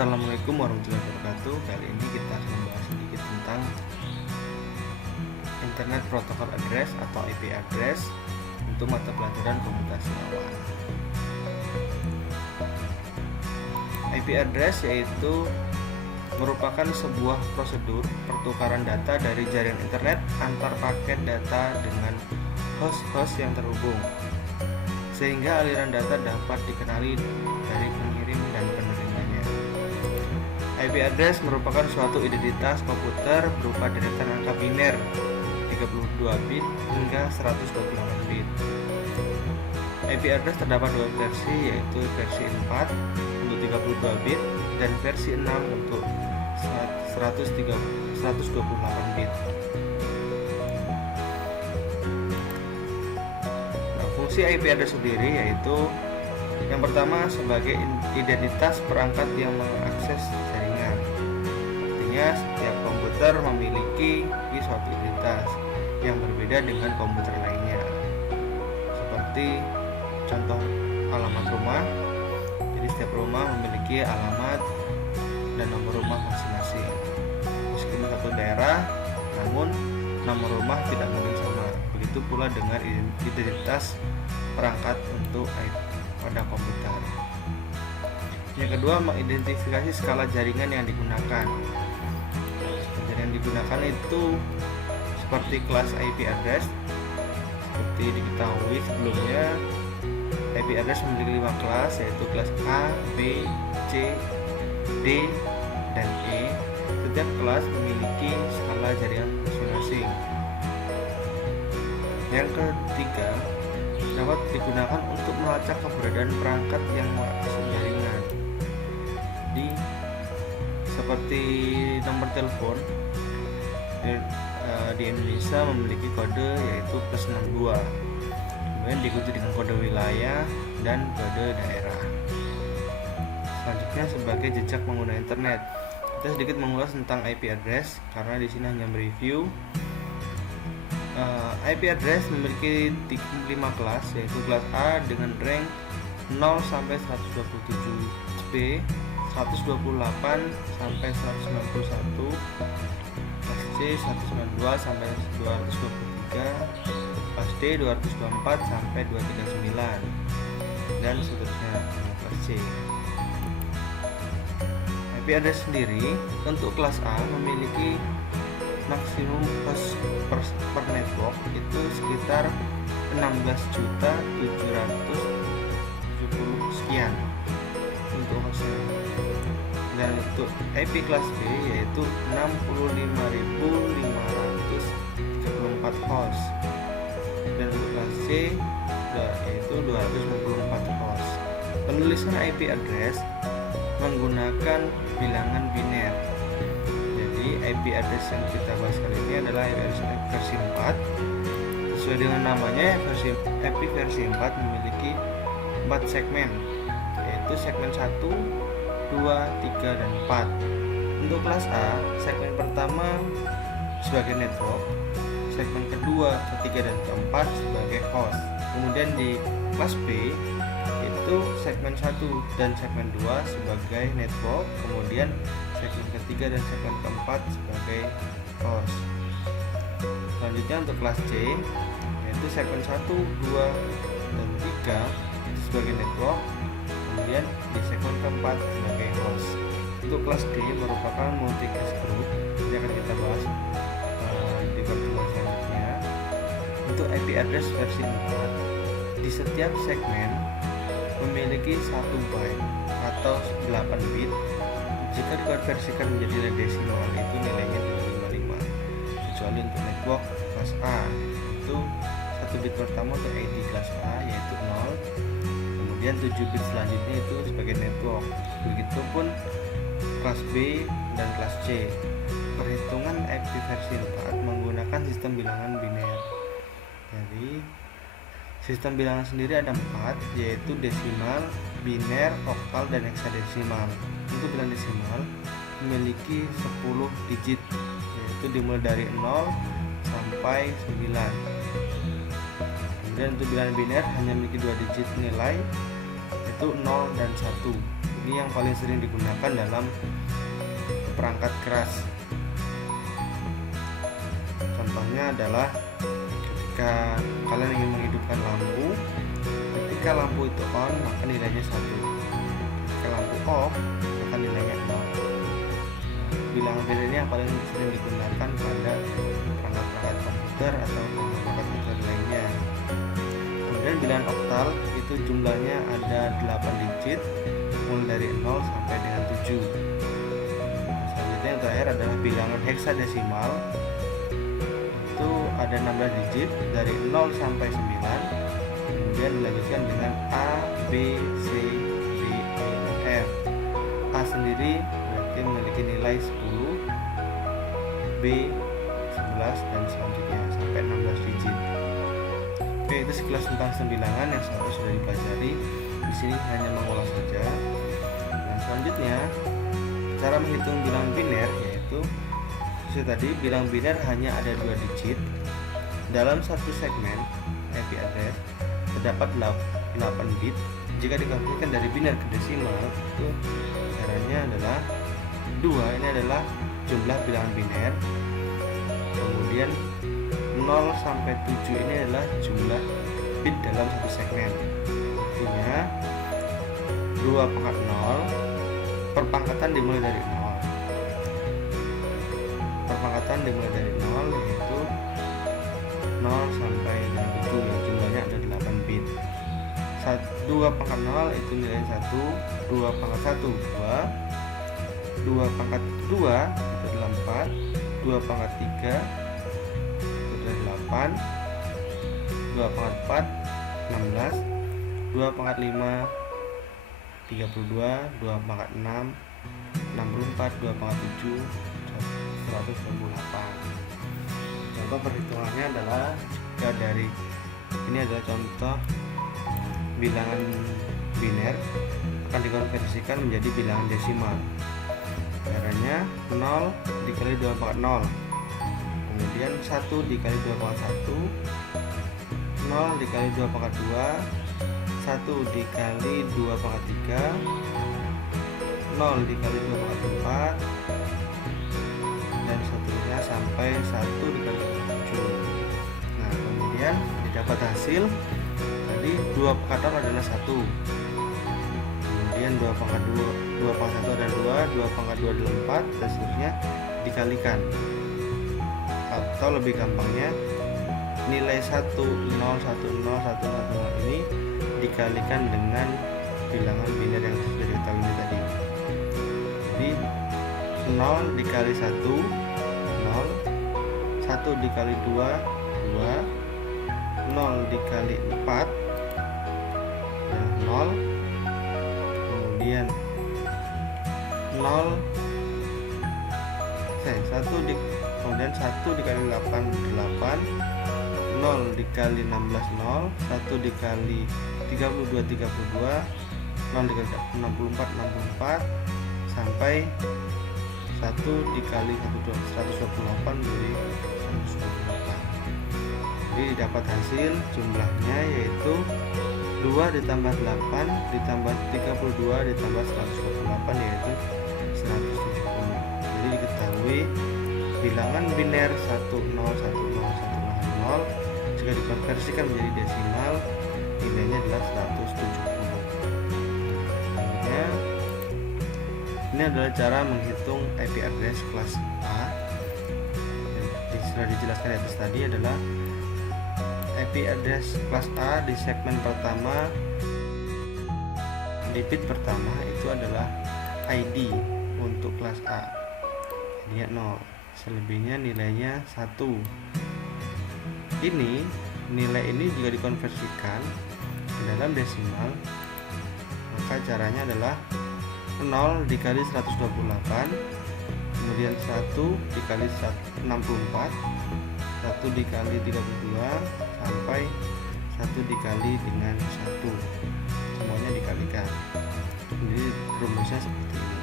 Assalamualaikum warahmatullahi wabarakatuh. Kali ini kita akan membahas sedikit tentang Internet Protocol Address atau IP address untuk mata pelajaran komputasi awal. IP address yaitu merupakan sebuah prosedur pertukaran data dari jaringan internet antar paket data dengan host-host yang terhubung, sehingga aliran data dapat dikenali dari pengirim dan penerimanya. IP address merupakan suatu identitas komputer berupa deretan angka biner 32 bit hingga 128 bit. IP address terdapat dua versi, yaitu versi 4 untuk 32 bit dan versi 6 untuk 128 bit. Fungsi IP address sendiri yaitu yang pertama sebagai identitas perangkat yang mengakses jaringan. Artinya setiap komputer memiliki suatu identitas yang berbeda dengan komputer lainnya. Seperti contoh alamat rumah. Jadi setiap rumah memiliki alamat dan nomor rumah masing-masing. Meskipun satu daerah, namun nomor rumah tidak mungkin sama. Begitu pula dengan identitas perangkat untuk pada komputer. Yang kedua, mengidentifikasi skala jaringan yang digunakan. Jaringan yang digunakan itu seperti kelas IP address. Seperti diketahui sebelumnya, IP address memiliki 5 kelas, yaitu kelas A, B, C, D, dan E. Setiap kelas memiliki skala jaringan masing-masing. Yang ketiga, dapat digunakan untuk melacak keberadaan perangkat yang mengakses jaringan. Seperti nomor telepon di Indonesia memiliki kode yaitu +62, kemudian diikuti dengan kode wilayah dan kode daerah. Selanjutnya sebagai jejak pengguna internet, kita sedikit mengulas tentang IP address karena di sini hanya mereview. IP address memiliki 5 kelas, yaitu kelas A dengan rank 0 sampai 127 B, 128 sampai 191, kelas C 192 sampai 223, kelas D 224 sampai 239, dan seterusnya kelas C. IP address sendiri untuk kelas A memiliki maksimum host per network itu sekitar 16.770 sekian untuk hostnya, dan untuk IP kelas B yaitu 65.534 host, dan untuk kelas C yaitu 254 host. Penulisan IP address menggunakan bilangan biner. IP address yang kita bahas kali ini adalah IP address versi 4. Sesuai dengan namanya, IP versi 4 memiliki 4 segmen, yaitu segmen 1, 2, 3, dan 4. Untuk kelas A, segmen pertama sebagai network, segmen kedua, ketiga, dan keempat sebagai host. Kemudian di kelas B itu segmen 1 dan segmen 2 sebagai network, kemudian segmen ketiga dan segmen keempat sebagai host. Selanjutnya untuk kelas C yaitu segmen 1, 2, dan 3 sebagai network, kemudian di segmen keempat sebagai host. Untuk kelas D merupakan multicast group yang akan kita bahas di pertemuan selanjutnya. Untuk IP address versi 4, di setiap segmen memiliki 1 byte atau 8 bit. Jika dikonversikan menjadi desimal itu nilainya 255, kecuali untuk network kelas A itu 1 bit pertama untuk ID kelas A yaitu 0, kemudian 7 bit selanjutnya itu sebagai network. Begitupun kelas B dan kelas C. Perhitungan IP versi 4 menggunakan sistem bilangan biner. Jadi sistem bilangan sendiri ada 4, yaitu desimal, biner, oktal, dan heksadesimal. Untuk bilangan desimal memiliki 10 digit, yaitu dimulai dari 0 sampai 9. Kemudian untuk bilangan biner hanya memiliki 2 digit nilai, yaitu 0 dan 1. Ini yang paling sering digunakan dalam perangkat keras. Contohnya adalah ketika kalian ingin menghidupkan lampu, ketika lampu itu on maka nilainya 1, ketika lampu off maka nilainya 0. Bilangan biner ini yang paling sering digunakan pada perangkat-perangkat komputer atau perangkat komputer lainnya. Kemudian bilangan oktal itu jumlahnya ada 8 digit mulai dari 0 sampai dengan 7. Selanjutnya yang terakhir adalah bilangan heksadesimal, itu ada 16 digit dari 0 sampai 9, kemudian dilanjutkan dengan A, B, C, D, E, dan F. A sendiri berarti memiliki nilai 10, B 11, dan selanjutnya sampai 16 digit. Oke, itu sekilas tentang sembilangan yang seharusnya sudah dipelajari. Di sini hanya mengulas saja. Nah, selanjutnya cara menghitung bilangan biner, yaitu seperti tadi, bilangan biner hanya ada 2 digit. Dalam satu segmen IP address terdapat 8 bit. Jika dikonvertikan dari biner ke desimal, itu caranya adalah 2 ini adalah jumlah bilangan biner, kemudian 0 sampai 7 ini adalah jumlah bit dalam satu segmen. Artinya 2 pangkat 0, perpangkatan dimulai dari 0. Perpangkatan dimulai dari 0 yaitu 0 sampai dengan 7 yang jumlahnya ada 8 bit. 2 pangkat 0 itu nilainya 1, 2 pangkat 1 2, 2 pangkat 2 itu adalah 4, 2 pangkat 3 itu adalah 8, 2 pangkat 4 16, 2 pangkat 5 32, 2 pangkat 6 64, 2 pangkat 7 128. Contoh perhitungannya adalah jika dari ini adalah contoh bilangan biner akan dikonversikan menjadi bilangan desimal. Caranya 0 dikali 2 pangkat 0, kemudian 1 dikali 2 pangkat 1, 0 dikali 2 pangkat 2, 1 dikali 2 pangkat 3, 0 dikali 2 pangkat 4, dan seterusnya sampai 1 dikali 7. Nah, kemudian didapat hasil tadi 2 pangkat 0 adalah 1, kemudian 2 pangkat 1 adalah 2, 2 pangkat 2 adalah 4, dan seterusnya dikalikan. Atau lebih gampangnya nilai 1 0 1 0 1 0 ini dikalikan dengan bilangan biner yang sudah diketahui ini tadi. Jadi 0 dikali 1 0, 1 dikali 2 2, 0 dikali 4 ya 0, kemudian 1 dikali 8 8, 0 dikali 16 0, 1 dikali 32 32, 0 dikali 64 64, sampai 1 dikali 128 dari 128. Jadi dapat hasil jumlahnya yaitu 2 ditambah 8 ditambah 32 ditambah 128 yaitu 170. Jadi diketahui bilangan biner 10101000 jika dikonversikan menjadi desimal nilainya adalah 170. Selanjutnya ini adalah cara menghitung IP address kelas A. Yang sudah dijelaskan di atas tadi adalah IP address kelas A di segmen pertama, di bit pertama itu adalah ID untuk kelas A, dia 0, selebihnya nilainya 1. Nilai ini jika dikonversikan ke dalam desimal maka caranya adalah 0 dikali 128, kemudian 1 dikali 64, 1 dikali 32, sampai 1 dikali dengan 1, semuanya dikalikan. Jadi rumusnya seperti ini.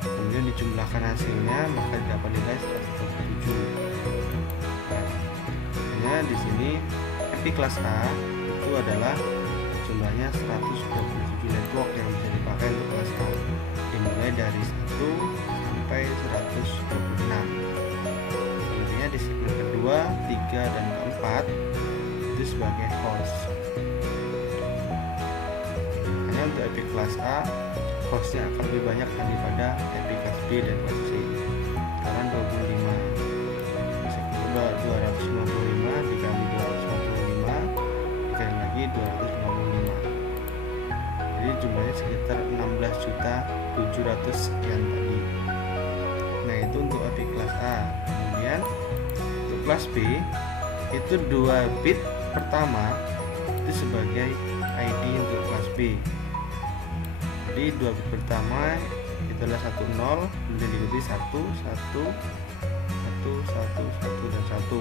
Kemudian dijumlahkan hasilnya maka dapat nilai 127. Nah, di sini IP kelas A itu adalah jumlahnya 127. network yang bisa dipakai untuk kelas A, dimulai dari 1 sampai 126. Selanjutnya di segmen kedua, 3, dan keempat itu sebagai host. Hanya untuk IP kelas A, hostnya akan lebih banyak daripada IP kelas B dan kelas C, karena 25. Segmen kedua 255 dikali 255 dikali lagi 255. Jadi jumlahnya sekitar 16.700 sekian tadi. Nah, itu untuk IP kelas A. Kemudian untuk kelas B itu 2 bit pertama itu sebagai ID untuk kelas B. Jadi 2 bit pertama itu adalah 10, kemudian diikuti 1, 1, 1, 1, 1, dan 1.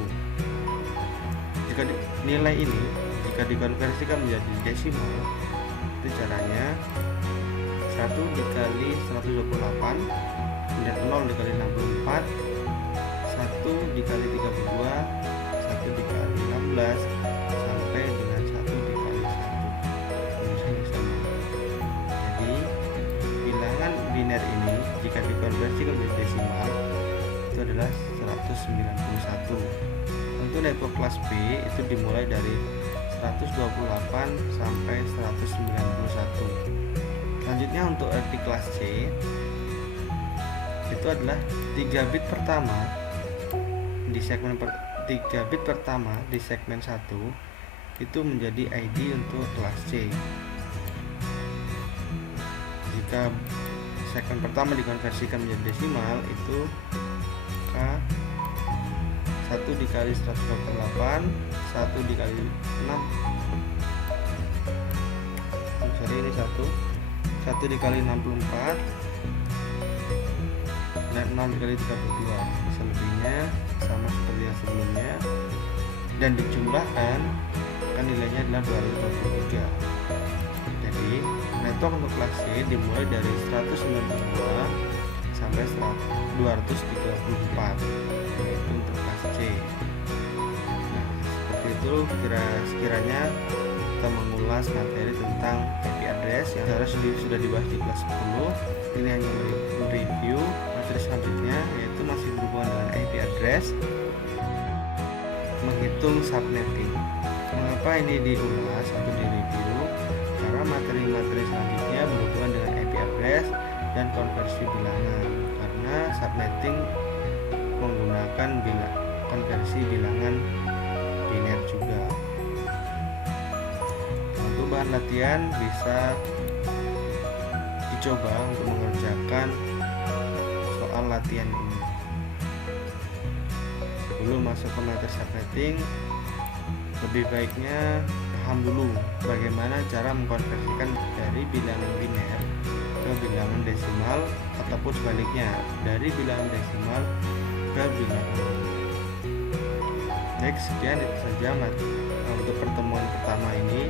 Jika nilai ini jika dikonversikan menjadi desimal, itu caranya 1 dikali 128, kemudian 0 dikali 64, 1 dikali 32, 1 dikali 16, sampai dengan 1 dikali 1. Rumusnya sama. Jadi bilangan biner ini jika dikonversikan menjadi desimal itu adalah 191. Untuk network kelas B itu dimulai dari 128 sampai 191. Selanjutnya untuk IP kelas C itu adalah 3 bit pertama di segmen 3 bit pertama di segmen 1 itu menjadi ID untuk kelas C. Jika segmen pertama dikonversikan menjadi desimal itu K 1 dikali 128, 1 dikali 6, ini 1 dikali 64, dan 6 dikali 32. Selebihnya sama seperti yang sebelumnya, dan dijumlahkan kan nilainya adalah 223. Jadi network untuk kelas C dimulai dari 192 sampai 234, yaitu untuk kelas C. Nah, seperti itu sekiranya kita mengulas materi tentang IP address yang seharusnya sudah dibahas di kelas 10. Ini hanya mereview. Materi selanjutnya yaitu masih berhubungan dengan IP address, menghitung subnetting. Mengapa ini diulas atau direview? Karena materi-materi selanjutnya berhubungan dengan IP address dan konversi bilangan, karena subnetting menggunakan konversi bilangan biner juga. Untuk bahan latihan bisa dicoba untuk mengerjakan soal latihan ini. Sebelum masuk ke materi subnetting, lebih baiknya paham dulu bagaimana cara mengkonversikan dari bilangan biner ke bilangan desimal, ataupun sebaliknya dari bilangan desimal ke bilangan biner. Baik, sekian itu saja untuk pertemuan pertama ini.